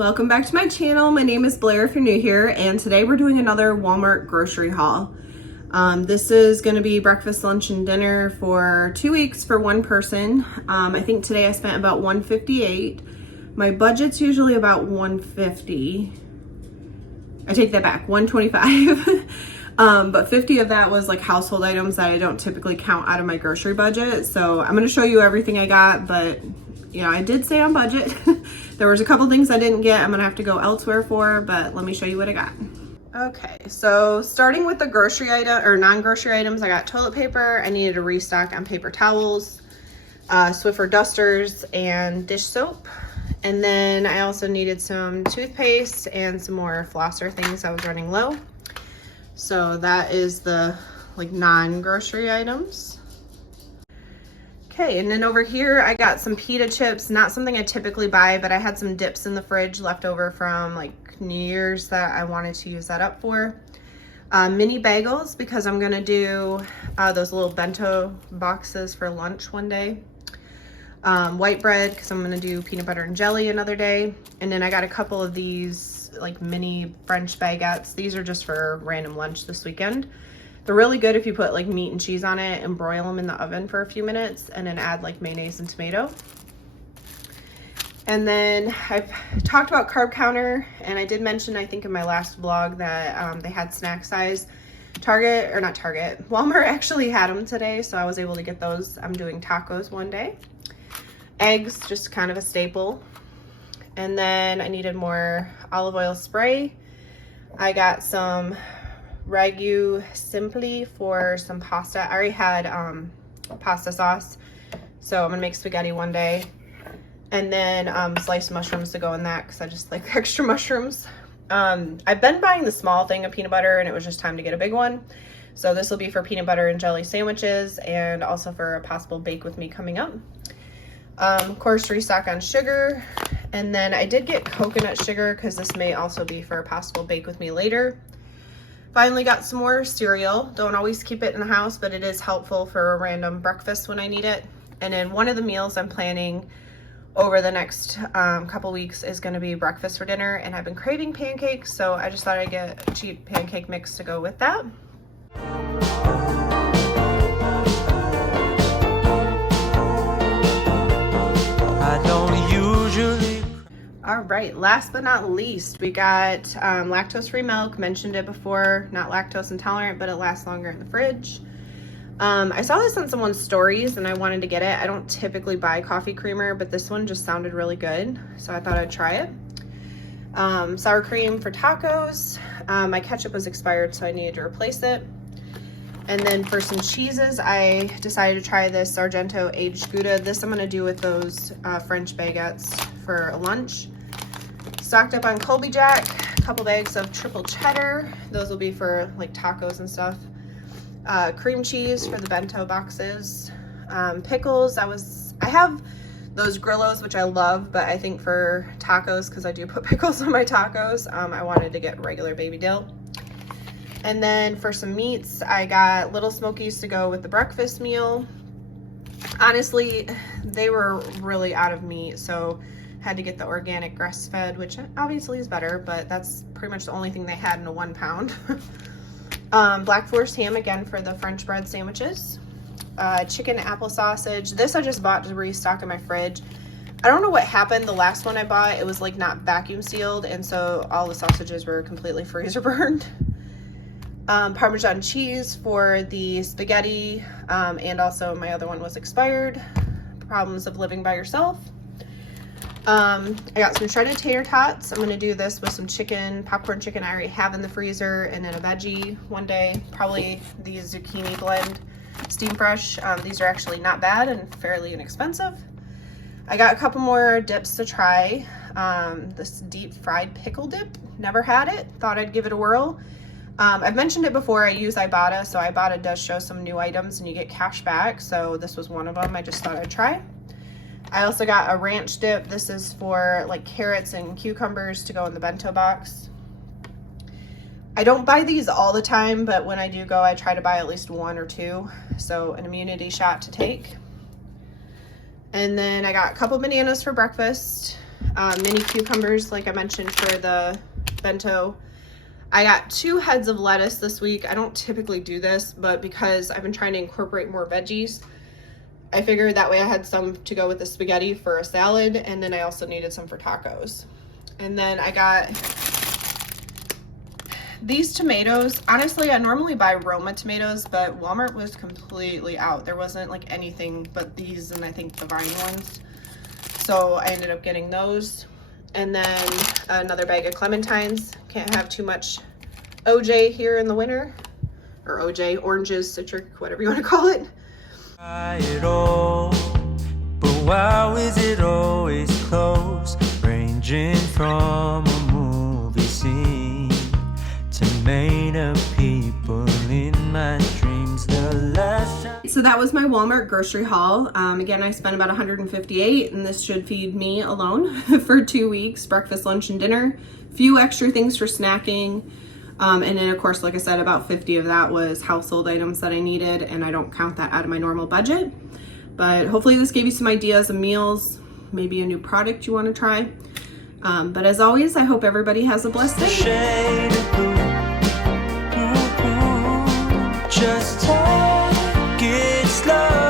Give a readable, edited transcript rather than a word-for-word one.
Welcome back to my channel. My name is Blair if you're new here, and today we're doing another Walmart grocery haul. This is going to be breakfast, lunch, and dinner for 2 weeks for one person. I think today I spent about $158. My budget's usually about $150. I take that back, $125. But 50 of that was like household items that I don't typically count out of my grocery budget. So I'm going to show you everything I got, but you know, I did stay on budget. There was a couple things I didn't get. I'm gonna have to go elsewhere for, but let me show you what I got. Okay, so starting with the grocery item or non-grocery items, I got toilet paper. I needed a restock on paper towels, Swiffer dusters, and dish soap. And then I also needed some toothpaste and some more flosser things. I was running low. So that is the like non-grocery items. Okay, and then over here I got some pita chips, not something I typically buy, but I had some dips in the fridge left over from like New Year's that I wanted to use that up for. Mini bagels because I'm gonna do those little bento boxes for lunch one day. White bread because I'm gonna do peanut butter and jelly another day. And then I got a couple of these like mini French baguettes. These are just for random lunch this weekend. They're really good if you put like meat and cheese on it and broil them in the oven for a few minutes and then add like mayonnaise and tomato. And then I've talked about carb counter, and I did mention, I think in my last vlog, that they had snack size. Walmart actually had them today, so I was able to get those. I'm doing tacos one day. Eggs, just kind of a staple. And then I needed more olive oil spray. I got some Ragu Simply for some pasta. I already had pasta sauce, so I'm gonna make spaghetti one day. And then sliced mushrooms to go in that because I just like extra mushrooms. I've been buying the small thing of peanut butter, and it was just time to get a big one. So this will be for peanut butter and jelly sandwiches, and also for a possible bake with me coming up. Of course, restock on sugar. And then I did get coconut sugar because this may also be for a possible bake with me later. Finally got some more cereal. Don't always keep it in the house, but it is helpful for a random breakfast when I need it. And then one of the meals I'm planning over the next couple weeks is going to be breakfast for dinner, and I've been craving pancakes, so I just thought I'd get a cheap pancake mix to go with that. I don't usually. All right, last but not least, we got lactose-free milk. Mentioned it before, not lactose intolerant, but it lasts longer in the fridge. I saw this on someone's stories and I wanted to get it. I don't typically buy coffee creamer, but this one just sounded really good, so I thought I'd try it. Sour cream for tacos. My ketchup was expired, so I needed to replace it. And then for some cheeses, I decided to try this Sargento aged Gouda. This I'm gonna do with those French baguettes for lunch. Stocked up on Colby Jack, a couple bags of triple cheddar. Those will be for like tacos and stuff. Cream cheese for the bento boxes. Pickles, I have those Grillos, which I love, but I think for tacos, because I do put pickles on my tacos, I wanted to get regular baby dill. And then for some meats, I got Little Smokies to go with the breakfast meal. Honestly, they were really out of meat, so had to get the organic grass-fed, which obviously is better, but that's pretty much the only thing they had in a 1 pound. Black Forest ham again for the French bread sandwiches. Chicken apple sausage. This I just bought to restock in my fridge. I don't know what happened the last one I bought. It was like not vacuum sealed, and so all the sausages were completely freezer burned. Parmesan cheese for the spaghetti, and also my other one was expired. Problems of living by yourself. I got some shredded tater tots. I'm going to do this with some chicken, popcorn chicken I already have in the freezer, and then a veggie one day. Probably the zucchini blend, steam fresh. These are actually not bad and fairly inexpensive. I got a couple more dips to try. This deep fried pickle dip, never had it, thought I'd give it a whirl. I've mentioned it before, I use Ibotta, so Ibotta does show some new items and you get cash back, so this was one of them I just thought I'd try. I also got a ranch dip. This is for like carrots and cucumbers to go in the bento box. I don't buy these all the time, but when I do go, I try to buy at least 1 or 2, so an immunity shot to take. And then I got a couple bananas for breakfast. mini cucumbers, like I mentioned, for the bento. I got 2 heads of lettuce this week. I don't typically do this, but because I've been trying to incorporate more veggies, I figured that way I had some to go with the spaghetti for a salad, and then I also needed some for tacos. And then I got these tomatoes. Honestly, I normally buy Roma tomatoes, but Walmart was completely out. There wasn't like anything but these and I think the vine ones. So I ended up getting those. And then another bag of clementines. Can't have too much OJ here in the winter. Or OJ, oranges, citric, whatever you want to call it. Try it all, but why is it always close? Ranging from a movie scene to made up people in my dreams. The last time. So that was my Walmart grocery haul. Again, I spent about $158, and this should feed me alone for 2 weeks, breakfast, lunch, and dinner. A few extra things for snacking. And then of course, like I said, about 50 of that was household items that I needed, and I don't count that out of my normal budget. But hopefully this gave you some ideas of meals, maybe a new product you want to try. But as always, I hope everybody has a blessed day. Shade of blue. Just take it slow.